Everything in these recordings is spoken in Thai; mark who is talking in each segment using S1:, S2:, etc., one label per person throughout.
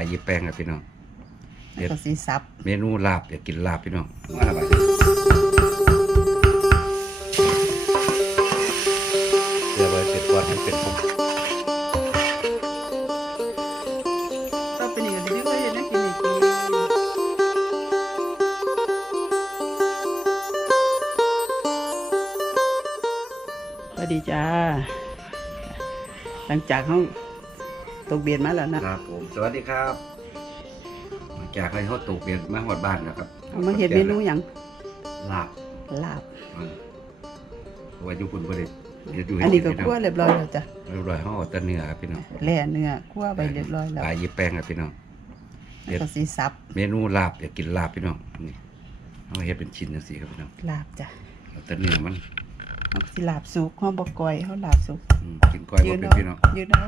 S1: ายยีแป้งครับพี่น้อง
S2: แล้วก็สีซับ
S1: เมนูลาบอยากกินลาบพี่น้องมาบัดเดี๋ยวไว้เป็นก้อนให้เป็นผง
S2: ก็เป็นอย่างที่เคยเห็นนะกินอีกทีสวัสดีจ้า หลังจากเขา ตกเบียนมาแล้วนะครับ
S1: ผม สวัสดีครับมาจากให้เขาตกเบียนมาหอดบ้านนะครับ
S2: เอามาเห็นเมนูอย่าง
S1: ลาบ
S2: ลาบ
S1: อืมเพราะว่าอยู่คุณบ่ได้เดี๋ยวดูให้
S2: อันนี้ก็
S1: พี่
S2: คั่วเรียบร้อยแล้วจ้ะ
S1: เรียบร้อยห่อแตะเนื้อครับพี่น้อง
S2: แล่เนื้อคั่วไปเรียบร้อยแล้ว
S1: ปลายยีแป้งครับพี่น้อง
S2: แล้วก็สีซับ
S1: เมนูลาบอยากกินลาบพี่น้องนี่เอาเฮ็ดเป็นชิ้นจังซี่ครับพี่น้อง
S2: ลาบจ้ะ
S1: เอาแต่เนื้อมัน
S2: เอาสิลาบสุกห้องบกกอยเขาลาบสุก
S1: อืมกินก้อย
S2: ยื
S1: บ่
S2: น
S1: เป็น
S2: เอา
S1: พี่น้อง
S2: ยืนเอา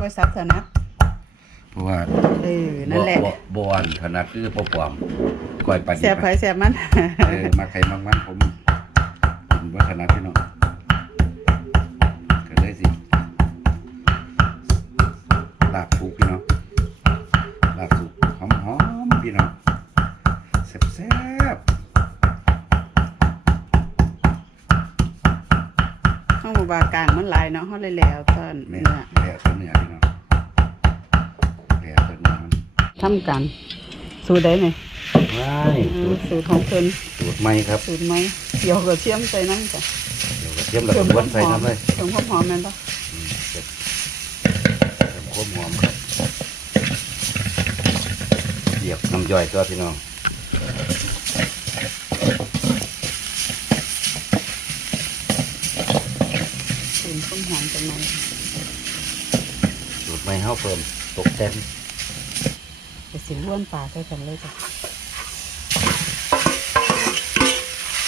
S2: ก้อยซับเถอะนะ
S1: เพราะว่า
S2: เออ นั่นแหละ
S1: บ่บ่บ่อันถนัดคือบ่ปลอมก้อยปลาดิ
S2: แสบไผแสบมัน
S1: เออมาไข่มักมันผมกินบ่ถนัดพี่น้องก็เลยสิลาบสุกพี่น้องลาบสุกหอมๆพี่น้องแซ่บ
S2: ห้องบากลางมันหลายเนาะเขาเลยแล้วตอน
S1: ๆแม่
S2: เนื้อ
S1: แล้วแต่เนื้อพี่น้องแล้วแต่เนื้อมัน
S2: ทำกัน สูตรได้ไหม
S1: ว้าย
S2: อื
S1: สู
S2: ม
S1: ตร
S2: สูตรของเพิ่น
S1: สูตรใหม่ครับ
S2: สูตรไหมเกี่ยวกับเทียมใส่นั่นจ้ะ
S1: เดี๋ยวกระเทียมแล้วก็บวนใส่น้ำเลย
S2: เติมความหอมแม่นปะ
S1: อืมเสร็จเติมความหอมครับเหยียบน้ำย่อยตัวพี่น้อง
S2: เติมความหอมจังไหน
S1: สูตรใหม่เฮาเพิ่มตกแต่ง
S2: ไปสิล้วนปลาใส่กันเลยจ้ะ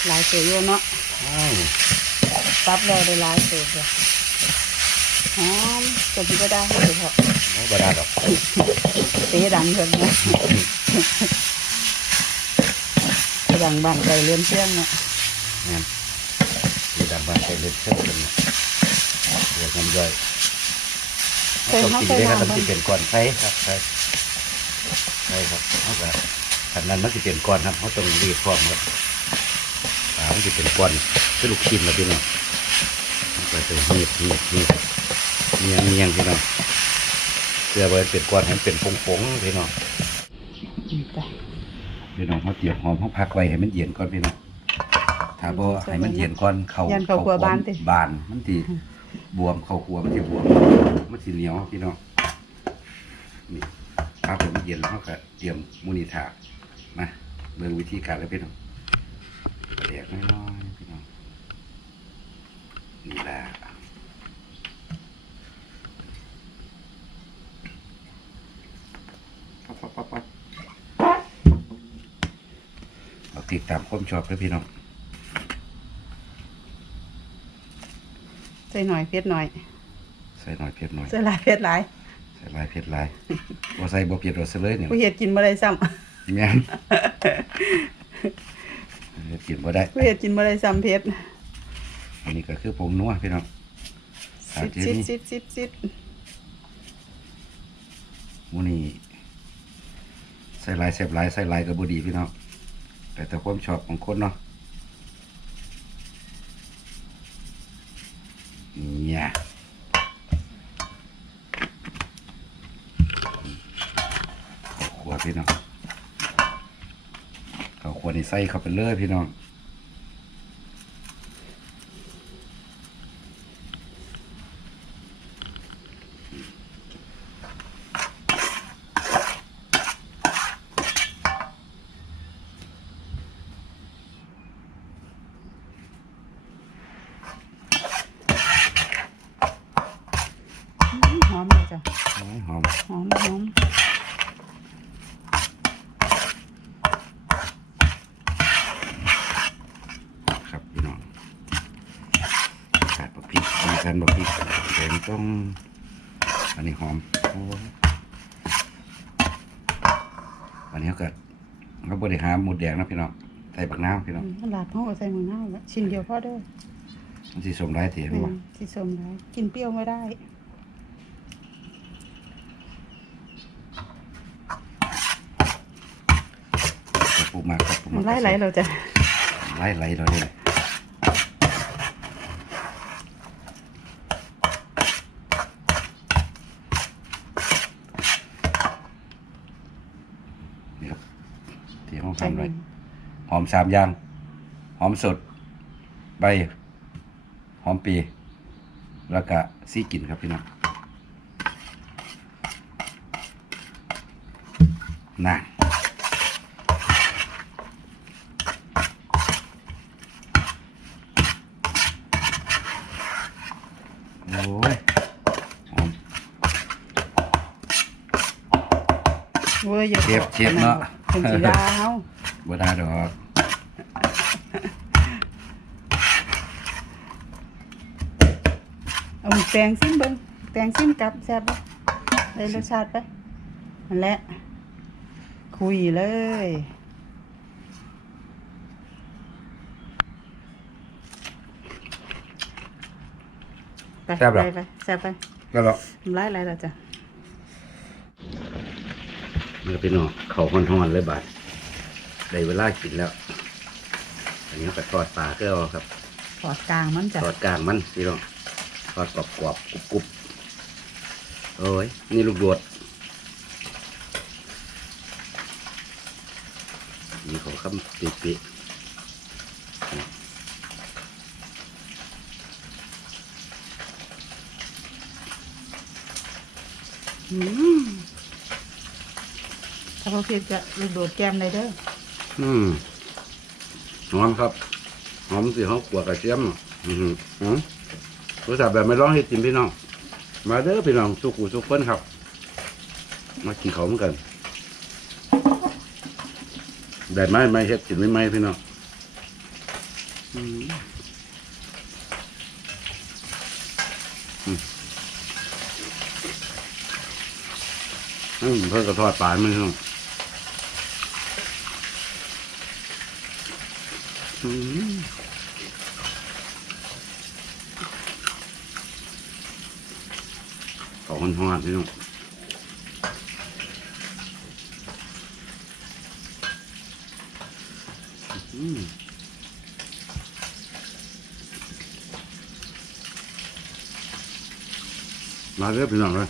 S2: หลายเสือโยนเนาะ
S1: อ้าว
S2: ซับแล้วได้หลายเสือจ้ะหอมก็ที่ก็ได้ให้เฉพาะ
S1: ไม่บาดาดอก
S2: เตะดังเพิ่นนะดังบ้านไกลเรือนเชียงเนาะ
S1: แม่นคือดังบ้านไปเล็ดเส้นกันเนี่ยเหยี ยบน้ำย่อย
S2: เคย
S1: ต้อง
S2: เขา
S1: กิน
S2: เคย
S1: ได้ครับ
S2: ทำ
S1: มัน
S2: บ้า
S1: จะเป็นก้อนใช่ครับใช่ใช่ครับเอาแบบขันนั้นมันจะเป็นก้อนครับเขาต้องรีบพร้อมครับปลามันจะเป็นก้อนคือลูกชิ้นแล้วพี่น้องมันก็จะหีบหีบหีบเมียงเมียงพี่น้องเสื้อไว้เป็นก้อนให้มันเป็นผงๆพี่น้อง
S2: จ้ะ
S1: พี่น้องเขาเตรียมหอมเขาพักไว้ให้มันเย็นก่อนพี่น้องถ้าบ่ให้มันเย็นก่อนเขา
S2: ยันเขาครัวบ้านติ
S1: บานมันสิ บวมเขาครัวมันสิบวมมันสิเหนียวพี่น้องนี่พักให้มันเย็นแล้วก็เตรียมมูนิถามาเบิ่งวิธีการแล้วพี่น้องแดกน้อยๆพี่น้องนี่แหละปั๊บปั๊บปั๊บปั๊บเอาติดตามความชอบเลยพี่น้อง
S2: ใส่หน่อยเพชรหน่อย
S1: ใส่หน่อยเผ็ดหน่อย
S2: ใส่หลายเพชรหลาย
S1: ใส่หลายเผ็ดหลายบ่ใส่บ่เผ็ดบ่ใส่เลยเนี่ย
S2: ผู้เฮ็ดกินบ่ได้ซ้
S1: แม่นเฮ็ดกินบ่ได้ำ
S2: ผู้เฮ็ดกินบ่ได้ซ้ำเพชร
S1: อันนี้ก็คือผงนัวพี่น้องสา
S2: ซิ
S1: ร
S2: ด
S1: เจ
S2: ซิด
S1: นี่
S2: ซิดซิดซิด
S1: หมูนี่ใส่หลายแซ่บหลายใส่หลายก็บ่ดีพี่น้องแต่แต่ความชอบของคนเนาะเนี่ยข้าวคั่วพี่น้องข้าวคั่วนี่ ใส่เข้าไปเลยพี่น้อง
S2: ม
S1: ดแดงนะพี่น้องใส่บักน้ำพี่น้อง
S2: หลาดห้องใส่หมูน้าละชิ้นเดียวพ่อด้อ
S1: มันสีสมได้เถียงว่ะ
S2: สีสมได้กินเปรี้ยวไม่ได้ปู
S1: มากปูมาก
S2: ไล่ไหลเราจะ
S1: ไล่ไหลเราเะย อมสามอย่าง หอมสด ใบ หอมปีแล้วก็ซี่กลิ่นครับพี่น้องน่ะโอ้ยหอม
S2: เว้ยอย่า
S1: เชฟเชฟเนาะ
S2: เป็นสีดาว
S1: บ่ได้ดอก
S2: เอาแตงซิมเบิ้งแตงซิมกับแซ่บบ่ได้รสชาติไปนั่นแหละ คุยเลยไปไปไปแซ่บไป
S1: แล้วเรา
S2: ทำร้ายอะไรเราจ้ะ
S1: เมื่อพี่น้องเขาห้อนๆเลยบาดได้เวลากินแล้ว อันนี้ก็ทอดปลาก็เอาครับ
S2: ถอดกลางมันจ้ะ
S1: ทอดกลางมันพี่น้องทอดกรอบกรอบๆกรุบกรุบๆโอ้ยนี่ลูกโดดนี่เขาคำปิปิ
S2: อืมถ้าพอเพียงจะลูกโดดแก้มเลยเด้อ
S1: อืม หอมครับ หอมสิหอมกว่ากระเทียมอือหือหอมรสชาติแบบไม่ร้องให้กินพี่น้อง มาเด้อพี่น้องสุกูสุกคนครับ มากินเขาเหมือนกันได้ไหมไม่เฮ็ดกินไม่ไหมพี่น้องอืมอืมอืมเพิ่งกระทอดปลาไหมพี่น้อ งอืมเขาคนทอดพี่น้องอืมมาเด้อพี่น้องเลย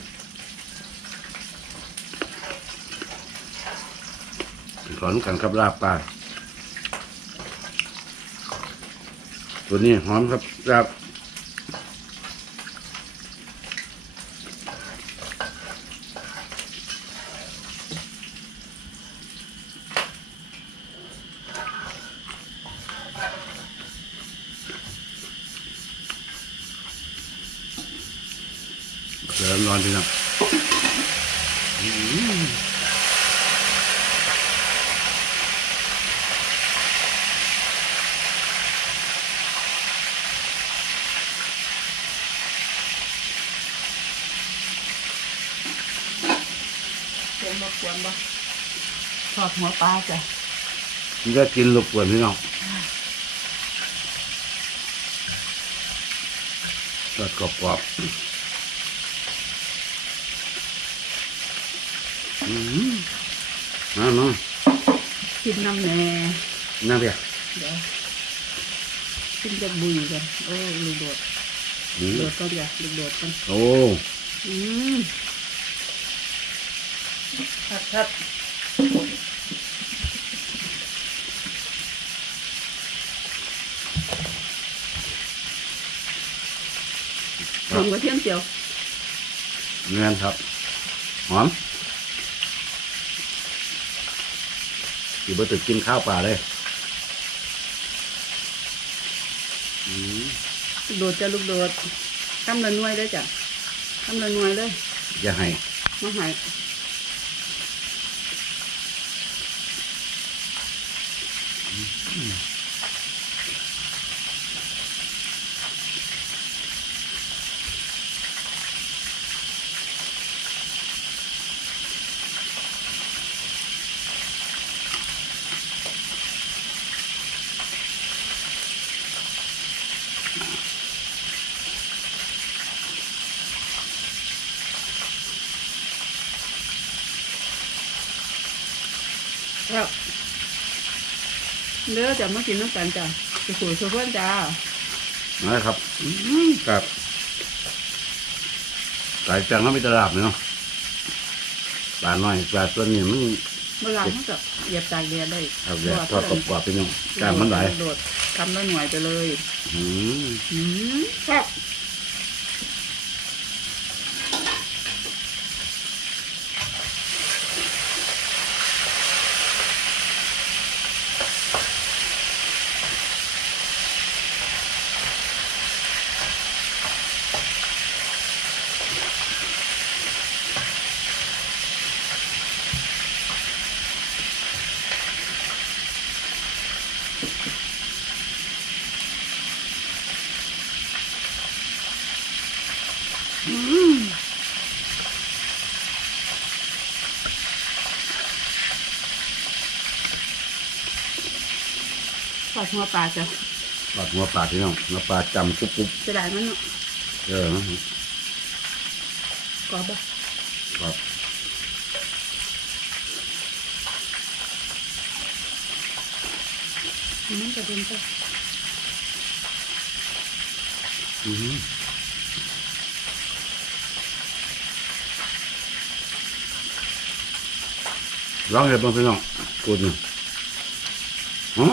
S1: สอนกันครับลาบปลา ตัวนี้หอมครับครับเดี๋ยวร้อนพี่น้องอืม
S2: เสียงรบกวนบ่ทอดหัวปลาจ้ะ
S1: มันก็กินรบกวนพี่น้องทอดกรอบๆอืมมามา
S2: กินน้ำแหน่
S1: นั่งเดียว
S2: เดี๋ยวกินจะบุยกันโอ้ลูกโดด
S1: อืม
S2: โดดก่อนจ้ะลูกโดดก่อน
S1: โอ้
S2: อืม ครับครับลงกระเทียมเจียว
S1: เงินครับ หอมอยู่บนตึกกินข้าวเปลาเลยอืม
S2: ลูกโดดจ้ะลูกโดดทำละหน่วยเลยจ้ะทำละหน่วยเลย
S1: อย่าให้
S2: มาให เด้อจะมากินน้ำกันจ้ะจะสวยสวยเพื่อนจ้า
S1: นะครับอื้อหือกับไก่จังเขาไม่ตลาดเนาะปลาหน่อยปลาตัวนี้มัน
S2: เมื่อไหร่เขาจะเหยียบจากเดียได้
S1: เอาแบบทอดกรอบๆไปเนาะจานมันไหลาย
S2: โดดทำแล้วหน่วยไปเลย
S1: อืม
S2: อืมแซ่บ ทอดหัวปลาจ้ะ
S1: ปลาหัวปลาที่น้องหัวปลาจำกุ๊บกุ๊บ
S2: จะได้มันเนาะ
S1: เออ
S2: กรอบปะ
S1: ครับ
S2: มันจะเป็นไป
S1: อืม ลองเห็ดบ้างพี่น้องกูดนี่อ๋อ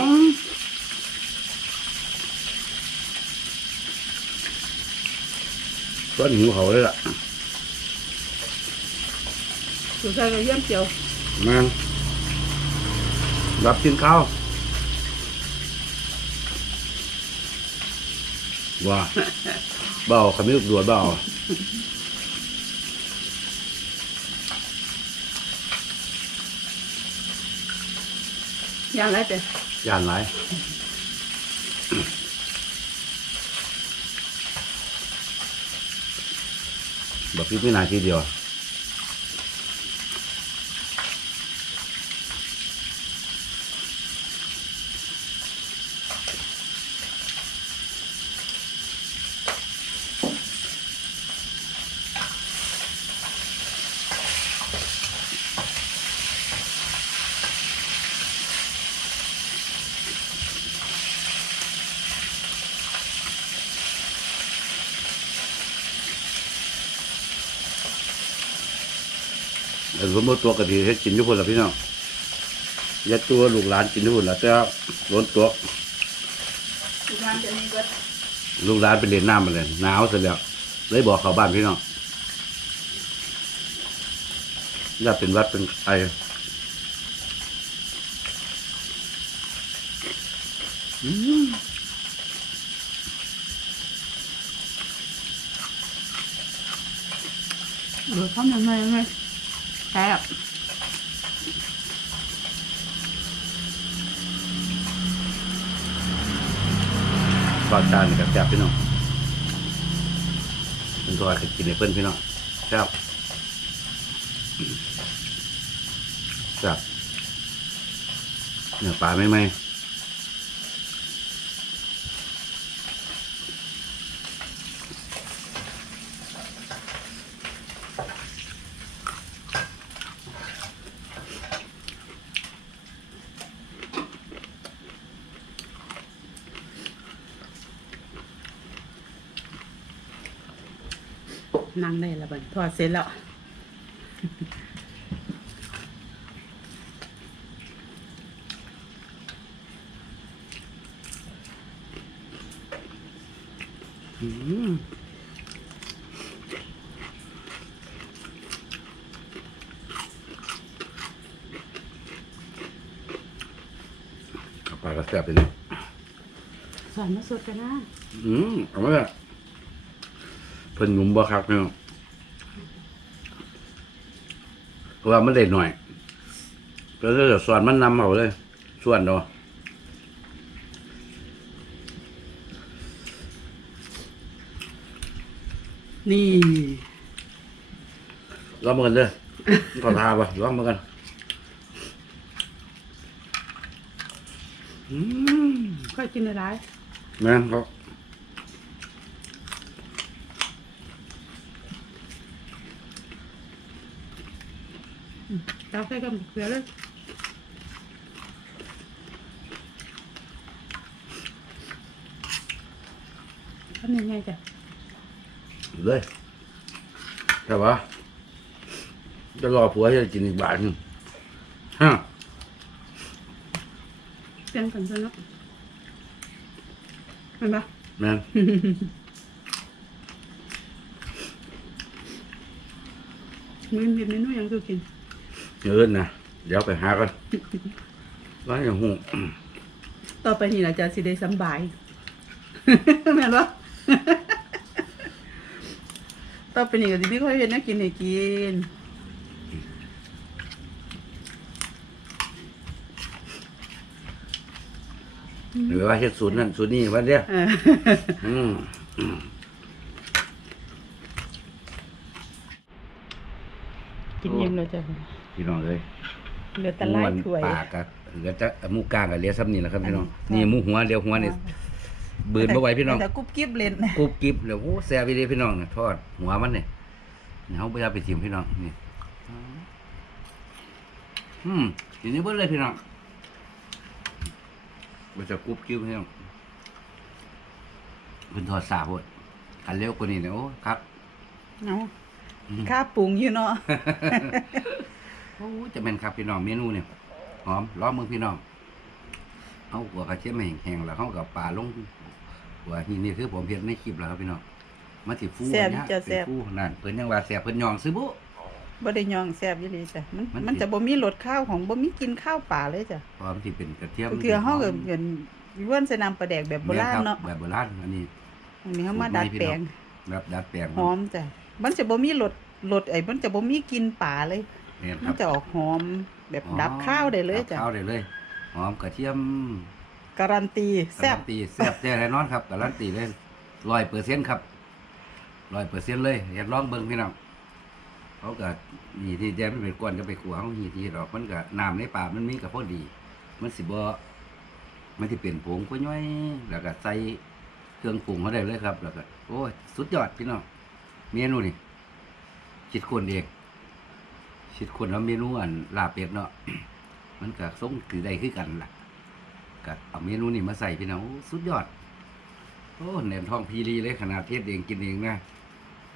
S1: ก้อนหิวเขาเลยล่ะ
S2: สุดท้ายก็เยี่ยมเจียว
S1: แม่งรับกินข้าวว่าเบาขมิ้นดวดเบา
S2: ยานไรแต่
S1: ย่านไหลแบบพี่ไม่นานทีเดียว แต่สมมติตัวกะทิให้กินทุกคนละพี่น้องอย่าตัวลูกหลานกินทุกคนละแต่ล้นตัว
S2: ทุกร้านจะมีก็
S1: ลูกหลานไปเรียนน้ำมาเลยหนาวเสร็จแล้วเลยบอกเขาบ้านพี่น้องอย่าเป็นหวัดเป็นไออืม
S2: เดือดทำยังไงยังไง แซ่บ
S1: ปลอดจานกับแซ่บพี่น้องเป็นตัวกินในเพื่อนพี่น้องแซ่บแซ่บเนื้อปลาไม่ไหม
S2: นั่งได้แล้วบัดทอดเสร็จแล้ว
S1: อืมเอาปลากระแซ่บไปนี่
S2: สอนมาสดกันนะ
S1: อืมเอามาละ เพิ่นงุมบ่คักเนาะเพราะว่ามันเด็ดหน่อยก็เลยสอนมันนำเอาเลย ส่วนเนาะ
S2: นี่
S1: ลองมากันเด้อขอทาป่ะลองมากันอืม
S2: ค่อยกินในร้าน
S1: แม่นเขา
S2: ตาใส่กับเกลือเลยทำยังไงจ้ะ
S1: เลยแต่ว่าจะรอผัวให้กินอีกบาทหนึงฮะ
S2: เป็นงกันซะแล้วเห็นปะ
S1: แม่น
S2: มือเห็นเมนูหยังคือกิน
S1: เอินนะเดี๋ยวไปหากันว่าอย่างหู
S2: ต่อไปนี่เราจะสิได้สำบายแม่นปะต่อไปนี่ก็สิพี่ค่อยเห็นแนักกินให้กิน
S1: หรือว่าเฮ็ดศูนย์นั่นศูนย์นี่วันเดียว
S2: เออ
S1: อืม
S2: กินยิ้มแล้วจ้ะ
S1: พี่น้องเลย
S2: เหลือแต่ไล่ถ้วย
S1: ปากกับเหลือจะหมูกลางกับเหลียซ้ำนี่แหละครับพี่น้อง
S2: อันนี้
S1: นี่หมูหัวเลียวหัวนี่บืนบ่ไหวพี่น้อง
S2: แต่กุ๊บกิ๊บเล่นนะ
S1: กรุบกริบเดี๋ยวโอ้แซ่บไปเลยพี่น้องเนี่ยทอดหัวมันเนี่ยเดี๋ยวเขาไปเอาไปชิมพี่น้องนี่อืมกินนี้เบิ้เลยพี่น้องมันจะกรุบกริบพี่น้องเป็นทอดสาบดขันเร็วกว่านี้เนี่ยโอ้ครับ
S2: เอาข้าปรุงอยู่เนาะ
S1: โอ้จะเป็นครับพี่น้องเมนูเนี่ยหอมล้อมือพี่น้องเอาหัวกระเทียมแห้งๆแล้วเขากับปลาลงหัวนี่นี่คือผมเพียรในคลิปแล้วครับพี่น้องมาสิฟู
S2: แซ่บ
S1: เนี่ย
S2: จะแซ่บ
S1: สิฟูนั่นเพิ่นยังว่าแซ่บเพิ่นยองซื้อบุ
S2: บ่ได้ยองแซ่บอยู่ดีจ้ะมัน
S1: มัน
S2: มัน
S1: สิ
S2: จะบ่มีรสข้าวของบ่มีกินข้าวป่าเลยจ้ะ
S1: เพราะมันที่เป็นกระเทียม
S2: ก็คือเฮาก็เป็นล้วนใส่น้ำปลาแดกแบบโบราณเนาะ
S1: แบบโบราณอันนี้
S2: อันนี้เฮามาดัดแปลง
S1: แบบดัดแปลง
S2: หอมจ้ะมันจะบ่มีรสรสไอ้มันจะบ่มีกลินป่าเลย
S1: เนี่ยค
S2: มั
S1: รั
S2: น
S1: บ
S2: จะออกหอมแบบดับข้าวได้เลยจ้ะ
S1: ดับข้าวได้เลยหอมกระเทียม
S2: การันตีแซ่บ
S1: การันตีแซ่บแท้แน่นอนครับการันตีเลยร้อยเปอร์เซ็นต์ครับร้อยเปอร์เซ็นต์เลยอยากลองเบิ่งพี่น้องเขาก็นี่ที่แจมันเป็นกวนก็ไปขัวเขาหีทีดอกมันก็น้ำในป่ามันมีกับพอดี มันสิบ่มันสิเป็นผงก็ย่อยแล้วก็ใส่เครื่องปรุงเขาได้เลยครับ แล้วก็โอ้ยสุดยอดพี่น้องเมนูนี่คิดคนเอง คิดคนแล้วเมนูอันลาบเป็ดเนาะ มันก็ส่งถือได้คือกันล่ะก็เอาเมนูนี่มาใส่พี่น้องโอ้สุดยอด โอ้เน่นท้องพีรีเลยขนาดเทศเองกินเองนะ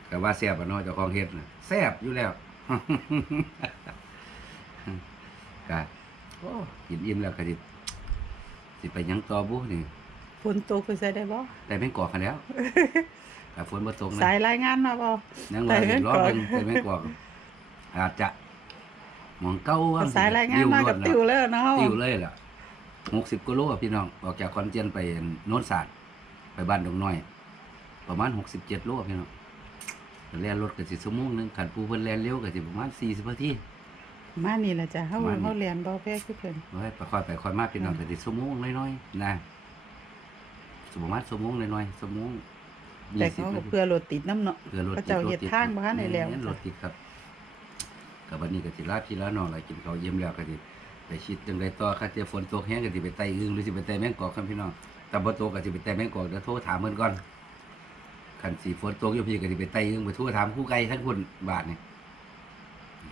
S1: แต่ว่าแซ่บอะเนาะเจ้าของเฮ็ดน่ะแซ่บอยู่แล้วก็โอ้กินอิ่มแล้วก็สิสิไปหยังต่อบุนี่
S2: ฝนตกไปใส่ได้บ่
S1: แต่แม่งกอกกันแล้วแต่ฝนบ่ตกนะ
S2: สายรายงานมาบ่
S1: ยังว่า
S2: แต่แม่
S1: สิ
S2: ง
S1: รอก
S2: อก
S1: เบิ่งแต่แม่งกอกอาจจะ หมองเก้าว่
S2: สายรายงานมากับติวแล้วเนาะ
S1: ติวเลยล่ะ60กิโลอะพี่น้องออกจากขอนแก่นไปโน้นสาดไปบ้านดงน้อย ประมาณ67โลอะพี่น้องแล่นรถก็สิชั่วโมงหนึงคันผู้เพิ่นแล่นเร็วก็สิประมาณ40นาที
S2: มานี่ล่ะจ้ะเฮา
S1: มานี่
S2: เฮาเรียนบ่แพ้คือเพิ่น
S1: เฮ้ยไปค่อยไปค่อยมาพี่น้องก็สิชั่วโมงน้อยๆนะสประมาณชั่วโมงน้อยๆชั่วโมง
S2: แต่
S1: 20
S2: เขา
S1: นา
S2: ก็
S1: ที
S2: เพื่อรถติดน้ำเนาะ
S1: เพื่อรถ
S2: เขาเจ้าเฮ็ดทางบ่ทันได้แล้ว
S1: ม่นรถติดครับ กับวันนี้ก็สิลาพี่ลาน้องอะไรกินข้าวเยี่ยมแล้วก็สิไปชิดจังไดต่อค่ะเจอฝนตกแห้งก็สิไปไต่อึงหรือสิไปไต่แมงกอกครับพี่น้องแต่บ่ตกก็สิไปไต่แมงกอกเดี๋ยวโทรถามเพิ่นก่อนคันสิฝนตกอยู่พี่ก็สิไปไต่อึงไปโทรถามคู่ไกลทั้งคนบาทนี่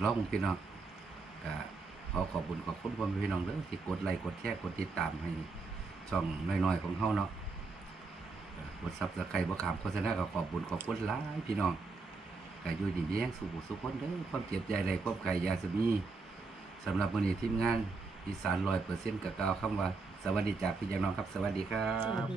S1: รองพี่น้องก็ขอขอบคุณขอบคุณพ่อแม่พี่น้องเด้อที่กดไลค์กดแชร์กดติดตามให้ช่องน้อยๆของเฮาเนาะก็กดซับสไครต์บ่ขามโฆษณาก็ขอบคุณขอบคุณหลายพี่น้อง ก็อยู่ดีเลี้ยงสุขสุขคนเด้อความเจ็บใจใดความไก่ยาสมีสำหรับวันนี้ทีมงานอีสานร้อยเปอร์เซ็นต์กับกล่าวคำว่า สวัสดีจากพี่ยางน้องครับ สวัสดีครับ
S2: สวัสดี